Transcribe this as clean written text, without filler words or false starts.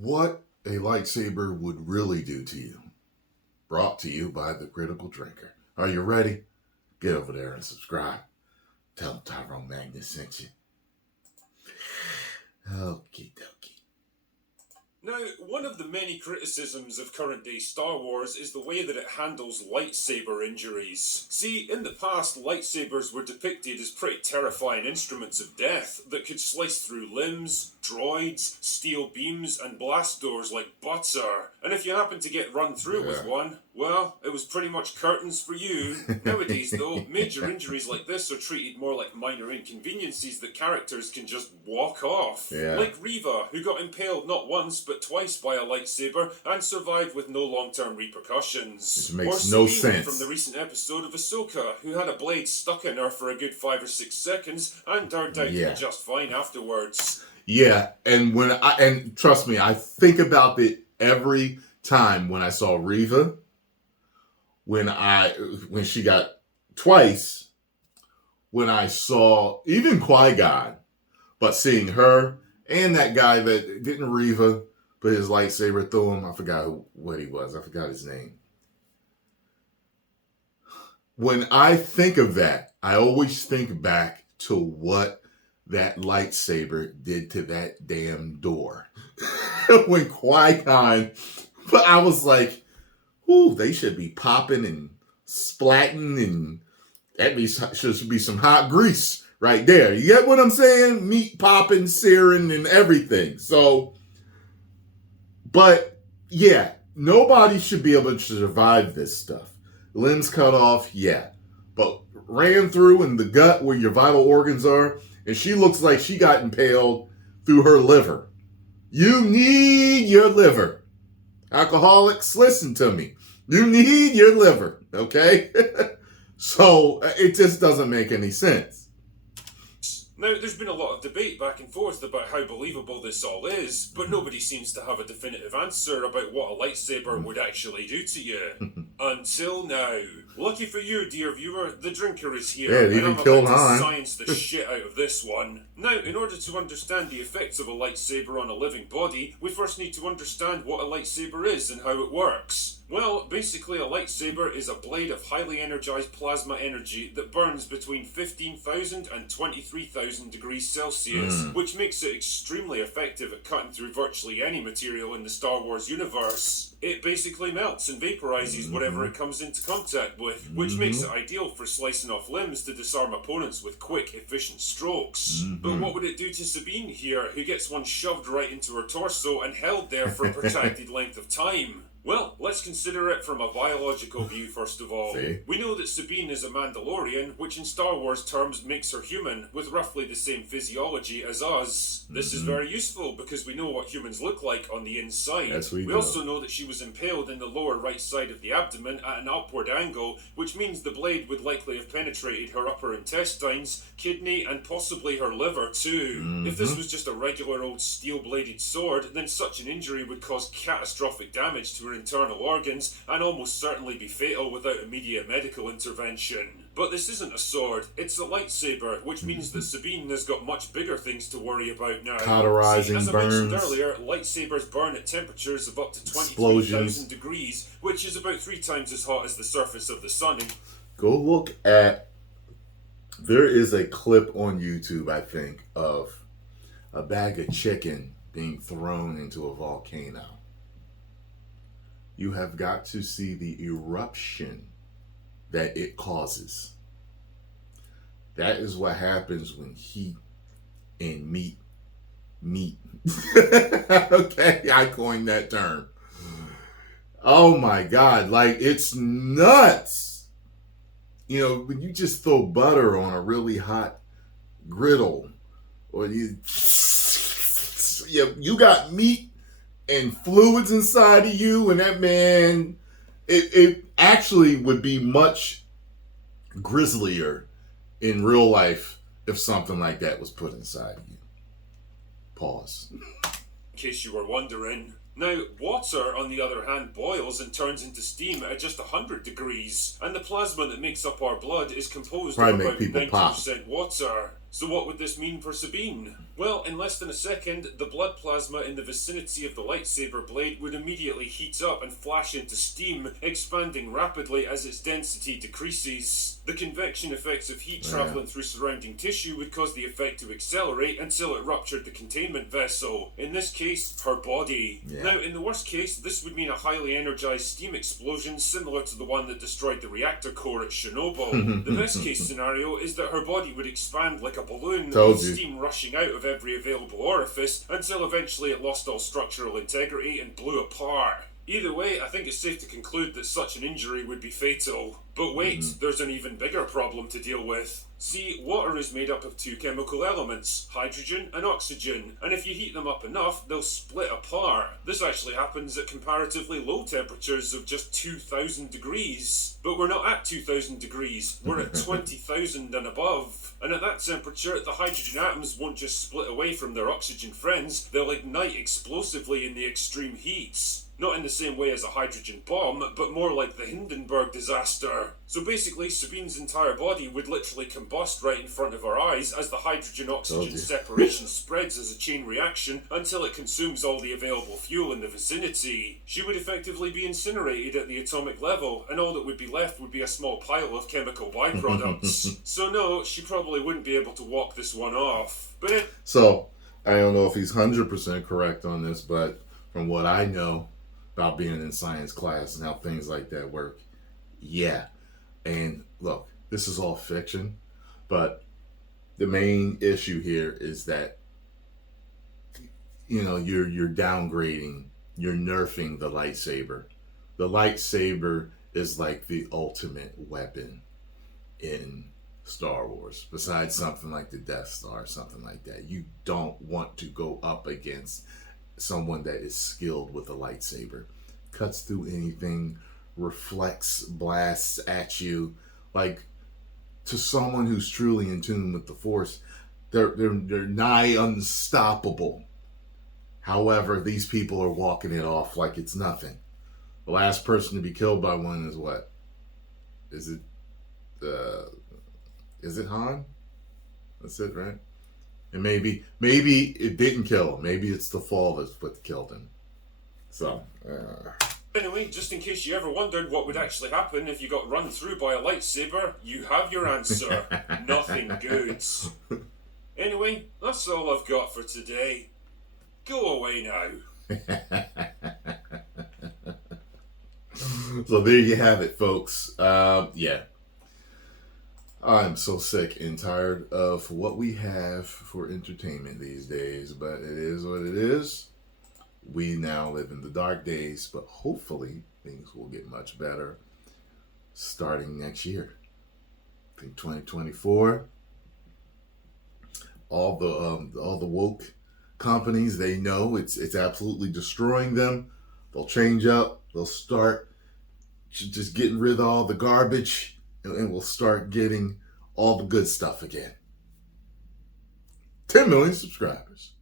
What a lightsaber would really do to you. Brought to you by the Critical Drinker. Are you ready? Get over there and subscribe. Tell them Tyrone Magnus sent you. Okie dokie. Now, one of the many criticisms of current-day Star Wars is the way that it handles lightsaber injuries. See, in the past, lightsabers were depicted as pretty terrifying instruments of death that could slice through limbs, droids, steel beams, and blast doors like butter. And if you happened to get run through with one, well, it was pretty much curtains for you. Nowadays, though, major injuries like this are treated more like minor inconveniences that characters can just walk off. Like Reva, who got impaled not once but twice by a lightsaber and survived with no long-term repercussions. Which makes no Sabine sense. From the recent episode of Ahsoka, who had a blade stuck in her for a good 5 or 6 seconds and turned out to be just fine afterwards. Yeah, and trust me, I think about it every time when I saw Reva. When she got twice, when I saw even Qui-Gon, but seeing her and that guy that didn't Reva put his lightsaber through him, I forgot what he was. I forgot his name. When I think of that, I always think back to what that lightsaber did to that damn door. When Qui-Gon, but I was like, ooh, they should be popping and splatting, and that should be some hot grease right there. You get what I'm saying? Meat popping, searing, and everything. So, but yeah, nobody should be able to survive this stuff. Limbs cut off, yeah. But ran through in the gut where your vital organs are, and she looks like she got impaled through her liver. You need your liver. Alcoholics, listen to me. You need your liver, okay? So it just doesn't make any sense. Now, there's been a lot of debate back and forth about how believable this all is, but nobody seems to have a definitive answer about what a lightsaber would actually do to you. Until now. Lucky for you, dear viewer, the drinker is here, Yeah, and I'm killed about to Han. science the shit out of this one. Now, in order to understand the effects of a lightsaber on a living body, we first need to understand what a lightsaber is and how it works. Well, basically a lightsaber is a blade of highly energized plasma energy that burns between 15,000 and 23,000 degrees Celsius, which makes it extremely effective at cutting through virtually any material in the Star Wars universe. It basically melts and vaporizes whatever it comes into contact with, which makes it ideal for slicing off limbs to disarm opponents with quick, efficient strokes. But what would it do to Sabine here, who gets one shoved right into her torso and held there for a protracted length of time? Well, let's consider it from a biological view first of all. We know that Sabine is a Mandalorian, which in Star Wars terms makes her human, with roughly the same physiology as us. This is very useful because we know what humans look like on the inside. Yes, we also know that she was impaled in the lower right side of the abdomen at an upward angle, which means the blade would likely have penetrated her upper intestines, kidney, and possibly her liver too. If this was just a regular old steel-bladed sword, then such an injury would cause catastrophic damage to her internal organs and almost certainly be fatal without immediate medical intervention. But this isn't a sword, it's a lightsaber, which means that Sabine has got much bigger things to worry about now. Cauterizing as I burns. mentioned earlier, lightsabers burn at temperatures of up to 23,000 degrees, which is about 3 times as hot as the surface of the sun. Go look at, there is a clip on YouTube, I think, of a bag of chicken being thrown into a volcano. You have got to see the eruption that it causes. That is what happens when heat and meat. Okay, I coined that term. Oh my God, like it's nuts. You know, when you just throw butter on a really hot griddle, or you got meat and fluids inside of you, and that man, it actually would be much grislier in real life if something like that was put inside of you. Pause. In case you were wondering. Now, water, on the other hand, boils and turns into steam at just 100 degrees, and the plasma that makes up our blood is composed of about 90% water. So what would this mean for Sabine? Well, in less than a second, the blood plasma in the vicinity of the lightsaber blade would immediately heat up and flash into steam, expanding rapidly as its density decreases. The convection effects of heat traveling through surrounding tissue would cause the effect to accelerate until it ruptured the containment vessel, in this case, her body. Now, in the worst case, this would mean a highly energized steam explosion similar to the one that destroyed the reactor core at Chernobyl. The best case scenario is that her body would expand like a balloon, with steam rushing out of every available orifice until eventually it lost all structural integrity and blew apart. Either way, I think it's safe to conclude that such an injury would be fatal. But wait, there's an even bigger problem to deal with. See, water is made up of two chemical elements, hydrogen and oxygen, and if you heat them up enough, they'll split apart. This actually happens at comparatively low temperatures of just 2,000 degrees. But we're not at 2,000 degrees, we're at 20,000 and above. And at that temperature, the hydrogen atoms won't just split away from their oxygen friends, they'll ignite explosively in the extreme heats. Not in the same way as a hydrogen bomb, but more like the Hindenburg disaster. So basically, Sabine's entire body would literally combust right in front of her eyes as the hydrogen-oxygen separation spreads as a chain reaction until it consumes all the available fuel in the vicinity. She would effectively be incinerated at the atomic level, and all that would be left would be a small pile of chemical byproducts. So no, she probably wouldn't be able to walk this one off. But So, I don't know if he's 100% correct on this, but from what I know about being in science class and how things like that work, yeah. And look, this is all fiction, but the main issue here is that, you know, you're downgrading, you're nerfing the lightsaber. The lightsaber is like the ultimate weapon in Star Wars, besides something like the Death Star, something like that. You don't want to go up against someone that is skilled with a lightsaber. Cuts through anything, reflects blasts at you. Like, to someone who's truly in tune with the Force, they're nigh unstoppable. However, these people are walking it off like it's nothing. The last person to be killed by one is what? Is it Han? That's it, right? And maybe it didn't kill him. Maybe it's the fall that's what killed him. So, anyway, just in case you ever wondered what would actually happen if you got run through by a lightsaber, you have your answer. Nothing good. Anyway, that's all I've got for today. Go away now. So there you have it, folks. Yeah. I'm so sick and tired of what we have for entertainment these days, but it is what it is. We now live in the dark days, but hopefully things will get much better starting next year. I think 2024. All the woke companies, they know it's absolutely destroying them. They'll change up. They'll start just getting rid of all the garbage, and we'll start getting all the good stuff again. 10 million subscribers.